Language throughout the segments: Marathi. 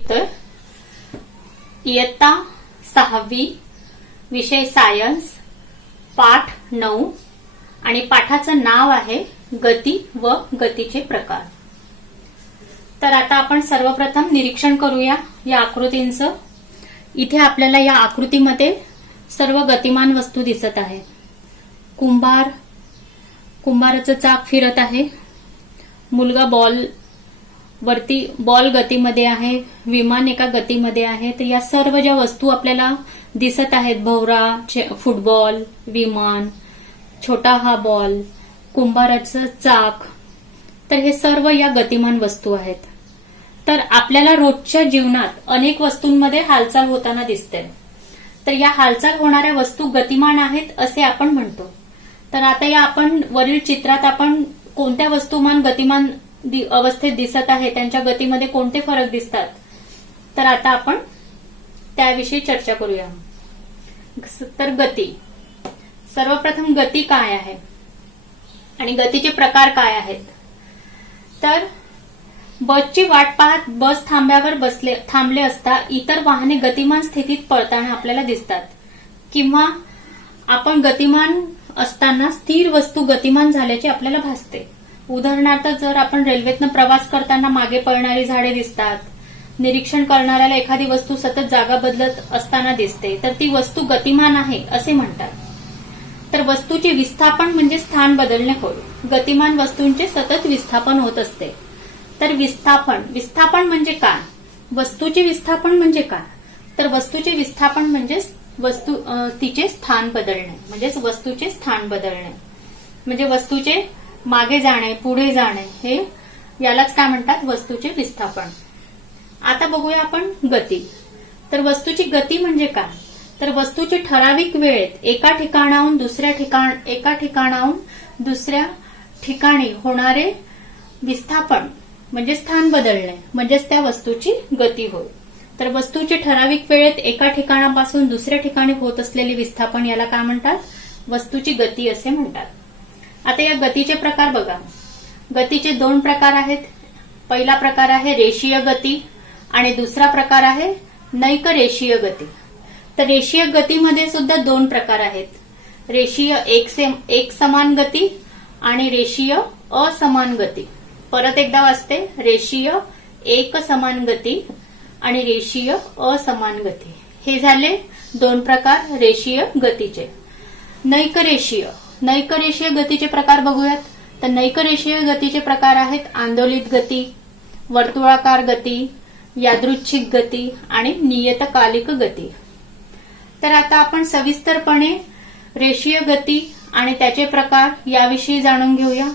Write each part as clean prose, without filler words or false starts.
तर इयत्ता 6वी विषय सायन्स पाठ 9 आणि पाठाचं नाव आहे गती व गतीचे प्रकार। तर आता आपण सर्वप्रथम निरीक्षण करूया या आकृतींचं। इथे आपल्याला या आकृतीमध्ये सर्व गतिमान वस्तू दिसत आहे। कुंभाराचं चाक फिरत आहे, मुलगा बॉल गतीमध्ये आहे, विमान एका गतीमध्ये आहे। तर या सर्व ज्या वस्तू आपल्याला दिसत आहेत, भोवरा, फुटबॉल, विमान, छोटा हा बॉल, कुंभाराचं चाक, तर हे सर्व या गतिमान वस्तू आहेत। तर आपल्याला रोजच्या जीवनात अनेक वस्तूंमध्ये हालचाल होताना दिसते। तर या हालचाल होणाऱ्या वस्तू गतिमान आहेत असे आपण म्हणतो। तर आता या आपण वरील चित्रात आपण कोणत्या वस्तुमान गतिमान अवस्थेत दिसत आहे, त्यांच्या गतीमध्ये कोणते फरक दिसतात, तर आता आपण त्याविषयी चर्चा करूया। तर गती, सर्वप्रथम गती काय आहे आणि गतीचे प्रकार काय आहेत। तर बसची वाट पाहत बस थांब्यावर थांबले असता इतर वाहने गतिमान स्थितीत पळताना आपल्याला दिसतात, किंवा आपण गतिमान असताना स्थिर वस्तू गतिमान झाल्याचे आपल्याला भासते। उदाहरणार्थ जर आपण रेल्वेतनं प्रवास करताना मागे पळणारी झाडे दिसतात, निरीक्षण करणाऱ्याला एखादी वस्तू सतत जागा बदलत असताना दिसते, तर ती वस्तू गतिमान आहे असे म्हणतात। तर वस्तूचे विस्थापन म्हणजे स्थान बदलणे होय। गतिमान वस्तूंचे सतत विस्थापन होत असते। तर विस्थापन म्हणजे काय, वस्तूचे विस्थापन म्हणजे काय, तर वस्तूचे विस्थापन म्हणजे तिचे स्थान बदलणे, म्हणजेच वस्तूचे स्थान बदलणे, म्हणजे वस्तूचे मागे जाणे, पुढे जाणे, हे यालाच काय म्हणतात, वस्तूचे विस्थापन। आता बघूया आपण गती। तर वस्तूची गती म्हणजे काय, तर वस्तूचे ठराविक वेळेत एका ठिकाणाहून दुसऱ्या ठिकाणी होणारे विस्थापन म्हणजे स्थान बदलणे, म्हणजेच त्या वस्तूची गती होय। तर वस्तूचे ठराविक वेळेत एका ठिकाणापासून दुसऱ्या ठिकाणी होत असलेले विस्थापन याला काय म्हणतात, वस्तूची गती असे म्हणतात। आता या गतीचे प्रकार बघा। गतीचे दोन प्रकार आहेत। पहिला प्रकार आहे रेषीय गती आणि दुसरा प्रकार आहे नैक रेषीय गती। तर रेषीय गतीमध्ये सुद्धा दोन प्रकार आहेत, रेषीय एकसमान गती आणि रेषीय असमान गती। परत एकदा वाचते, रेषीय एकसमान गती आणि रेषीय असमान गती, हे झाले दोन प्रकार रेषीय गतीचे। नैक रेषीय गतीचे प्रकार बघूयात। तर नैक रेषीय गतीचे प्रकार आहेत आंदोलित गती, वर्तुळाकार गती, यादृच्छिक गती आणि नियतकालिक गती। तर आता आपण सविस्तरपणे रेषीय गती आणि त्याचे प्रकार याविषयी जाणून घेऊया।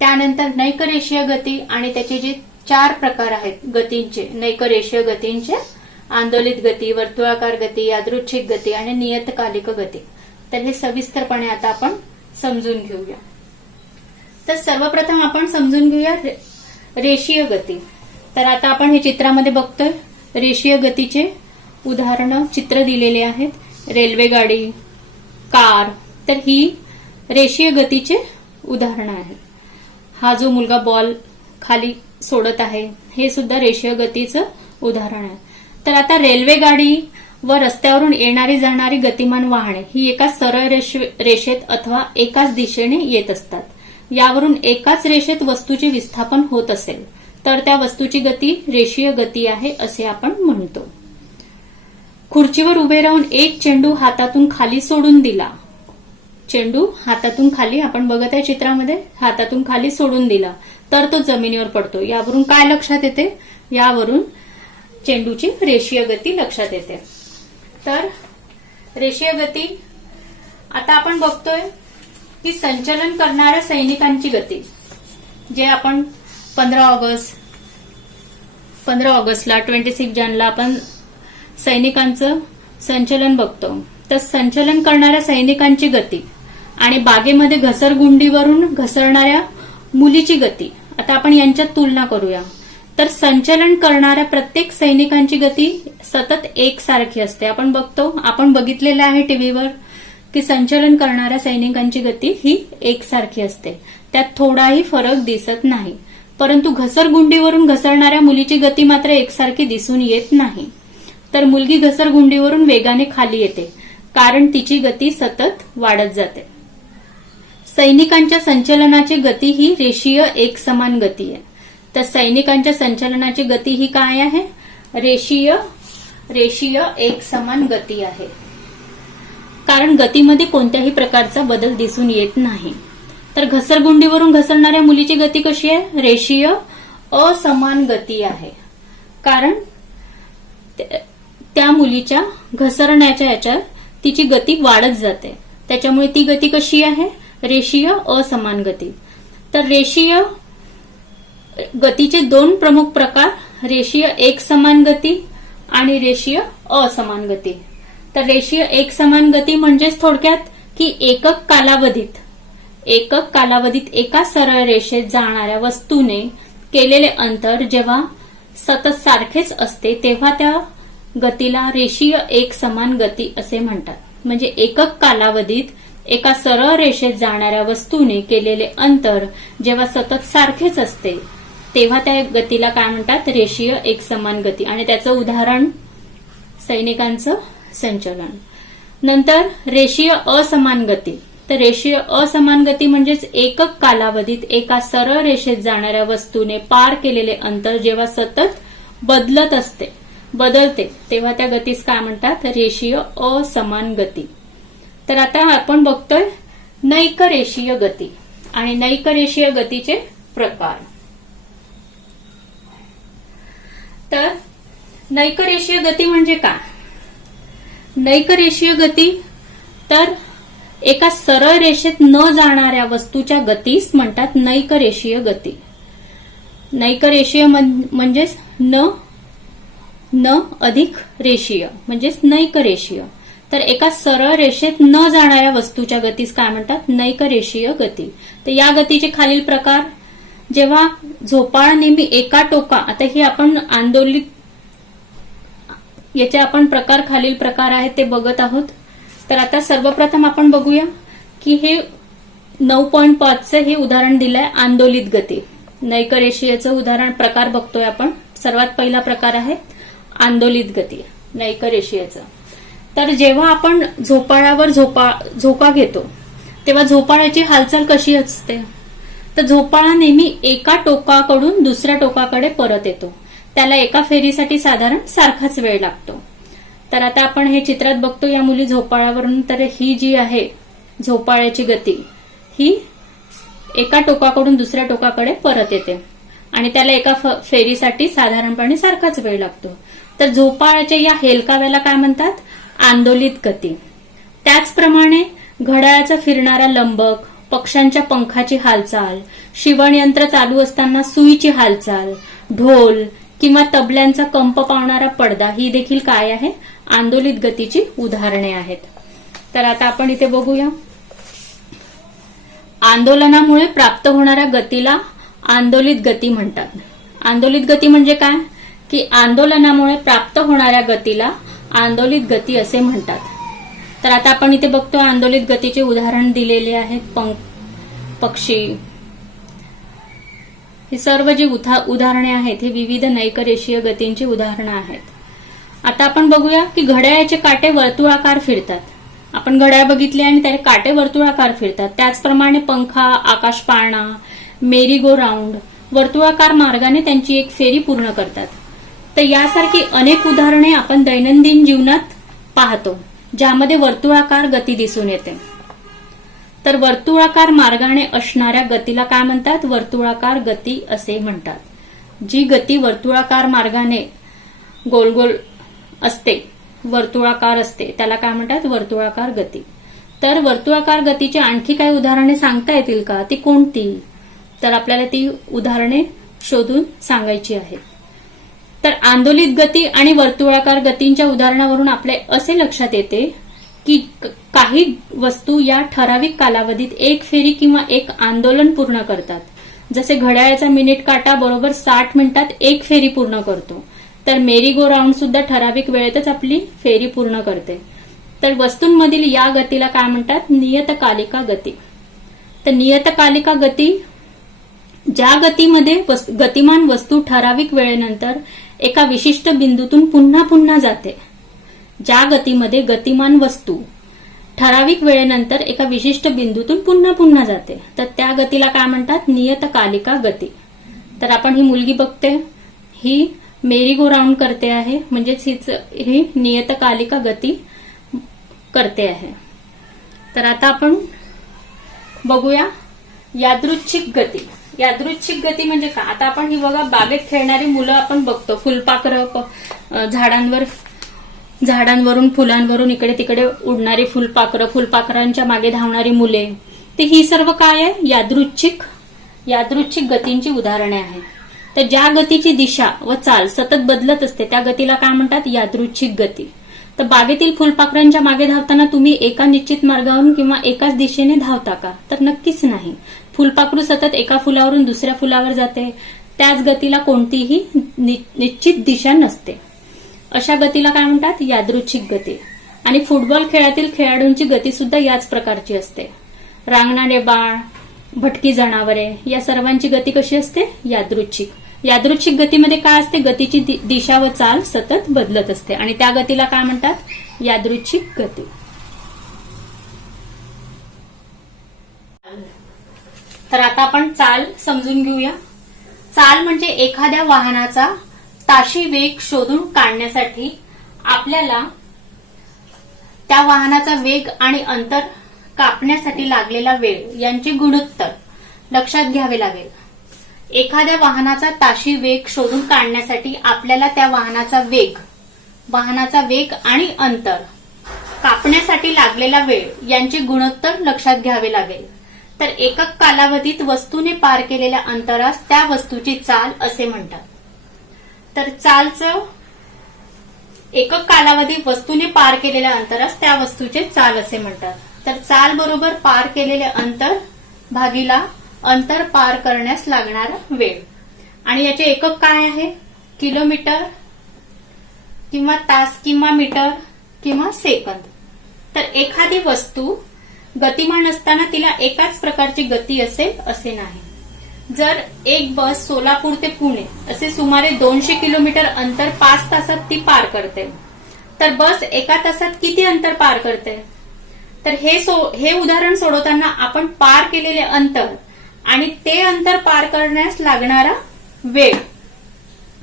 त्यानंतर नैक रेषीय गती आणि त्याचे जे 4 प्रकार आहेत गतींचे, नैक रेषीय गतींचे, आंदोलित गती, वर्तुळाकार गती, यादृच्छिक गती आणि नियतकालिक गती, तर हे सविस्तरपणे आता आपण समजून घेऊया। तर सर्वप्रथम आपण समजून घेऊया रेषीय गती। तर आता आपण हे चित्रामध्ये बघतोय, रेषीय गतीचे उदाहरण चित्र दिलेले आहेत। रेल्वे गाडी, कार, तर ही रेषीय गतीचे उदाहरण आहे। हा जो मुलगा बॉल खाली सोडत आहे, हे सुद्धा रेषीय गतीचं उदाहरण आहे। तर आता रेल्वे गाडी व रस्त्यावरून येणारी जाणारी गतिमान वाहने ही एका सरळ रेषेत अथवा एकाच दिशेने येत असतात। यावरून एकाच रेषेत वस्तूचे विस्थापन होत असेल तर त्या वस्तूची गती रेषीय गती आहे असे आपण म्हणतो। खुर्चीवर उभे राहून एक चेंडू हातातून खाली सोडून दिला, चेंडू हातातून खाली, आपण बघत आहे चित्रामध्ये, हातातून खाली सोडून दिला तर तो जमिनीवर पडतो। यावरून काय लक्षात येते, यावरून चेंडूची रेषीय गती लक्षात येते। तर रेषीय गती आता आपण बघतोय की संचलन करणाऱ्या सैनिकांची गती, जे आपण 15 ऑगस्टला 26 जानेवारीला आपण सैनिकांचं संचलन बघतो। तर संचलन करणाऱ्या सैनिकांची गती आणि बागेमध्ये घसरगुंडीवरून घसरणाऱ्या मुलीची गती, आता आपण यांच्यात तुलना करूया। तर संचलन करणाऱ्या प्रत्येक सैनिकांची गती सतत एकसारखी असते। आपण बघितलेलं आहे टीव्हीवर की संचलन करणाऱ्या सैनिकांची गती ही एकसारखी असते, त्यात थोडाही फरक दिसत नाही। परंतु घसरगुंडीवरून घसरणाऱ्या मुलीची गती मात्र एकसारखी दिसून येत नाही. तर मुलगी घसरगुंडीवरून वेगाने खाली येते, कारण तिची गती सतत वाढत जाते. सैनिकांच्या संचलनाची गती ही रेषीय एकसमान गती आहे. तर सैनिकांच्या संचलनाची गती ही काय आहे? रेषीय एकसमान गती आहे, कारण गतीमध्ये कोणत्याही प्रकारचा बदल दिसून येत नाही. तर घसरगुंडीवरून घसरणाऱ्या मुलीची गती कशी आहे? रेषीय असमान गती आहे, कारण त्या मुलीच्या घसरण्याच्या याच्यात तिची गती वाढत जाते, त्याच्यामुळे ती गती कशी आहे? रेषीय असमान गती. तर रेषीय गतीचे दोन प्रमुख प्रकार, रेषीय एकसमान गती आणि रेषीय असमान गती. तर रेषीय एकसमान गती म्हणजेच थोडक्यात की एकक कालावधीत एका सरळ रेषेत जाणाऱ्या वस्तूने केलेले अंतर जेव्हा सतत सारखेच असते तेव्हा त्या गतीला रेषीय एकसमान गती असे म्हणतात. म्हणजे एकक कालावधीत एका सरळ रेषेत जाणाऱ्या वस्तूने केलेले अंतर जेव्हा सतत सारखेच असते तेव्हा त्या गतीला काय म्हणतात? रेषीय एकसमान गती. आणि त्याचं उदाहरण सैनिकांचं संचलन. नंतर रेषीय असमान गती. तर रेषीय असमान गती म्हणजेच एकक कालावधीत एका सरळ रेषेत जाणाऱ्या वस्तूने पार केलेले अंतर जेव्हा सतत बदलते तेव्हा त्या गतीस काय म्हणतात? रेषीय असमान गती. तर आता आपण बघतोय नैक रेषीय गती आणि नैक रेषीय गतीचे प्रकार. तर नैक रेषीय गती म्हणजे काय? नैक रेषीय गती तर एका सरळ रेषेत न जाणाऱ्या वस्तूच्या गतीस म्हणतात नैक रेषीय गती. नैक रेषीय म्हणजेच न अधिक रेषीय म्हणजेच नैक रेषीय. तर एका सरळ रेषेत न जाणाऱ्या वस्तूच्या गतीस काय म्हणतात? नैक रेषीय गती. तर या गतीचे खालील प्रकार, जेव्हा झोपाळा नेहमी एका टोका, आता ही आपण आंदोलित याचे आपण खालील प्रकार आहेत ते बघत आहोत. तर आता सर्वप्रथम आपण बघूया की हे 9.5चं हे उदाहरण दिलंय आंदोलित गती. नैक रेषीयचं उदाहरण प्रकार बघतोय आपण. सर्वात पहिला प्रकार आहे आंदोलित गती नैक रेषीयचं. तर जेव्हा आपण झोपाळ्यावर झोका घेतो तेव्हा झोपाळ्याची हालचाल कशी असते? तर झोपाळा नेहमी एका टोकाकडून दुसऱ्या टोकाकडे परत येतो. त्याला एका फेरीसाठी साधारण सारखाच वेळ लागतो. तर आता आपण हे चित्रात बघतो या मुली झोपाळ्यावरून. तर ही जी आहे झोपाळ्याची गती ही एका टोकाकडून दुसऱ्या टोकाकडे परत येते आणि त्याला एका फेरीसाठी साधारणपणे सारखाच वेळ लागतो. तर झोपाळ्याच्या या हेलकाव्याला काय म्हणतात? आंदोलित गती. त्याचप्रमाणे घड्याळाचा फिरणारा लंबक, पक्ष्यांच्या पंखाची हालचाल, शिवणयंत्र चालू असताना सुईची हालचाल, ढोल किंवा तबल्यांचा कंप पावणारा पडदा ही देखील काय आहे? आंदोलित गतीची उदाहरणे आहेत. तर आता आपण इथे बघूया. आंदोलनामुळे प्राप्त होणाऱ्या गतीला आंदोलित गती म्हणतात. आंदोलित गती म्हणजे काय? की आंदोलनामुळे प्राप्त होणाऱ्या गतीला आंदोलित गती असे म्हणतात. तर आता आपण इथे बघतो आंदोलित गतीचे उदाहरण दिलेले आहेत. पक्षी, ही सर्व जी उदाहरणे आहेत ही विविध नैक रेषीय गतींची उदाहरणं आहेत. आता आपण बघूया की घड्याळाचे काटे वर्तुळाकार फिरतात. आपण घड्याळ बघितले आणि त्याचे काटे वर्तुळाकार फिरतात. त्याचप्रमाणे पंखा, आकाश पाळणा, मेरी गो राऊंड वर्तुळाकार मार्गाने त्यांची एक फेरी पूर्ण करतात. तर यासारखी अनेक उदाहरणे आपण दैनंदिन जीवनात पाहतो ज्यामध्ये वर्तुळाकार गती दिसून येते. तर वर्तुळाकार मार्गाने असणाऱ्या गतीला काय म्हणतात? वर्तुळाकार गती असे म्हणतात. जी गती वर्तुळाकार मार्गाने गोल गोल असते, वर्तुळाकार असते, त्याला काय म्हणतात? वर्तुळाकार गती. तर वर्तुळाकार गतीची आणखी काही उदाहरणे सांगता येतील का? ती कोणती? तर आपल्याला ती उदाहरणे शोधून सांगायची आहेत. तर आंदोलित गती आणि वर्तुळाकार गतींच्या उदाहरणावरून आपले असे लक्षात येते की काही वस्तू या ठराविक कालावधीत एक फेरी किंवा एक आंदोलन पूर्ण करतात. जसे घड्याळाचा मिनिट काटा बरोबर 60 मिनिटात एक फेरी पूर्ण करतो. तर मेरी गो राऊंड सुद्धा ठराविक वेळेतच आपली फेरी पूर्ण करते. तर वस्तूंमधील या गतीला काय म्हणतात? नियतकालिका गती. तर नियतकालिका गती ज्या गतीमध्ये गतिमान वस्तू ठराविक वेळेनंतर एका विशिष्ट बिंदूतून पुन्हा पुन्हा जाते, ज्या गतीमध्ये गतिमान वस्तू ठराविक वेळेनंतर एका विशिष्ट बिंदूतून पुन्हा पुन्हा जाते, तर त्या गतीला काय म्हणतात? नियतकालिका गती. तर आपण ही मुलगी बघते, ही मेरी गो राऊंड करते आहे, म्हणजेच ही नियतकालिका गती करते आहे. तर आता आपण बघूया यादृच्छिक गती. यादृच्छिक गती म्हणजे काय? आता आपण ही बघा, बागेत खेळणारी मुलं आपण बघतो, फुलपाखरं, झाडांवरून फुलांवरून इकडे तिकडे उडणारी फुलपाखरं, फुलपाखरांच्या मागे धावणारी मुले, तर ही सर्व काय आहे? यादृच्छिक गतींची उदाहरणे आहेत. तर ज्या गतीची दिशा व चाल सतत बदलत असते त्या गतीला काय म्हणतात? यादृच्छिक गती. तर बागेतील फुलपाखरांच्या मागे धावताना तुम्ही एका निश्चित मार्गावरून किंवा एकाच दिशेने धावता का? तर नक्कीच नाही. फुलपाखरू सतत एका फुलावरून दुसऱ्या फुलावर जाते, त्याच गतीला कोणतीही निश्चित दिशा नसते. अशा गतीला काय म्हणतात? यादृच्छिक गती. आणि फुटबॉल खेळातील खेळाडूंची गती सुद्धा याच प्रकारची असते. रांगणारे बाळ, भटकी जनावरे, या सर्वांची गती कशी असते? यादृच्छिक. यादृच्छिक गतीमध्ये काय असते? गतीची दिशा व चाल सतत बदलत असते आणि त्या गतीला काय म्हणतात? यादृच्छिक गती. तर आता आपण चाल समजून घेऊया. चाल म्हणजे एखाद्या वाहनाचा ताशी वेग शोधून काढण्यासाठी आपल्याला त्या वाहनाचा वेग आणि अंतर कापण्यासाठी लागलेला वेळ यांचे गुणोत्तर लक्षात घ्यावे लागेल. एखाद्या वाहनाचा ताशी वेग शोधून काढण्यासाठी आपल्याला त्या वाहनाचा वेग आणि अंतर कापण्यासाठी लागलेला वेळ यांचे गुणोत्तर लक्षात घ्यावे लागेल. तर एकक कालावधीत वस्तूने पार केलेल्या अंतरास त्या वस्तूची चाल असे म्हणतात. तर चालचं एकक कालावधीत वस्तूने पार केलेल्या अंतरास त्या वस्तूचे चाल असे म्हणतात. तर चाल बरोबर पार केलेले अंतर भागीला अंतर पार करण्यास लागणारा वेळ. आणि याचे एकक काय आहे? किलोमीटर किंवा तास किंवा मीटर किंवा सेकंद. तर एखादी वस्तू गतिमान असताना तिला एकाच प्रकारची गती असेल असे नाही. जर एक बस सोलापूर ते पुणे असे सुमारे 200 किलोमीटर अंतर 5 तासात ती पार करते, तर बस एका तासात किती अंतर पार करते? तर हे उदाहरण सोडवताना आपण पार केलेले अंतर आणि ते अंतर पार करण्यास लागणारा वेळ,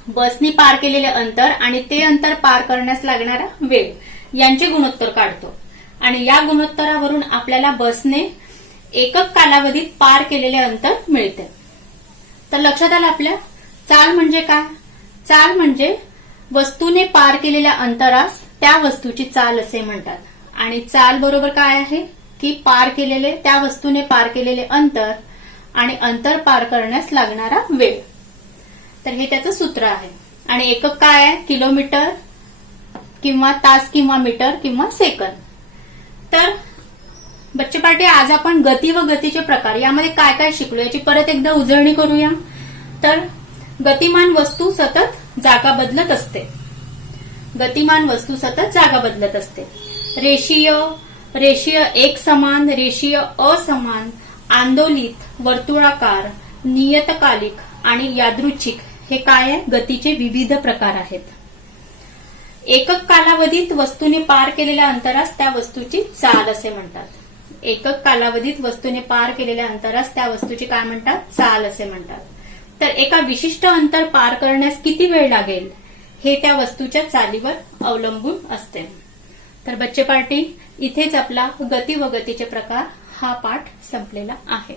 बसनी पार केलेले अंतर आणि ते अंतर पार करण्यास लागणारा वेळ यांचे गुणोत्तर काढतो. आणि या गुणोत्तरावरून आपल्याला बसने एकक कालावधीत पार केलेले अंतर मिळते. तर लक्षात आलं आपल्या चाल म्हणजे काय? चाल म्हणजे वस्तूने पार केलेल्या अंतरास त्या वस्तूची चाल असे म्हणतात. आणि चाल बरोबर काय आहे की त्या वस्तूने पार केलेले अंतर आणि अंतर पार करण्यास लागणारा वेळ. तर हे त्याचं सूत्र आहे. आणि एकक काय आहे? किलोमीटर किंवा तास किंवा मीटर किंवा सेकंद. तर बच्चे पार्टी, आज आपण गती व गतीचे प्रकार यामध्ये काय काय शिकलो याची परत एकदा उजळणी करूया. तर गतिमान वस्तू सतत जागा बदलत असते. रेषीय एकसमान, रेषीय असमान, आंदोलित, वर्तुळाकार, नियतकालिक आणि यादृच्छिक हे काय आहे? गतीचे विविध प्रकार आहेत. एकक कालावधीत वस्तूने पार केलेल्या अंतरास त्या वस्तूची चाल असे म्हणतात. एकक कालावधीत वस्तूने पार केलेल्या अंतरास त्या वस्तूची काय म्हणतात? चाल असे म्हणतात. तर एका विशिष्ट अंतर पार करण्यास किती वेळ लागेल हे त्या वस्तूच्या चालीवर अवलंबून असते. तर बच्चे पार्टी, इथेच आपला गती व गतीचे प्रकार हा पाठ संपलेला आहे.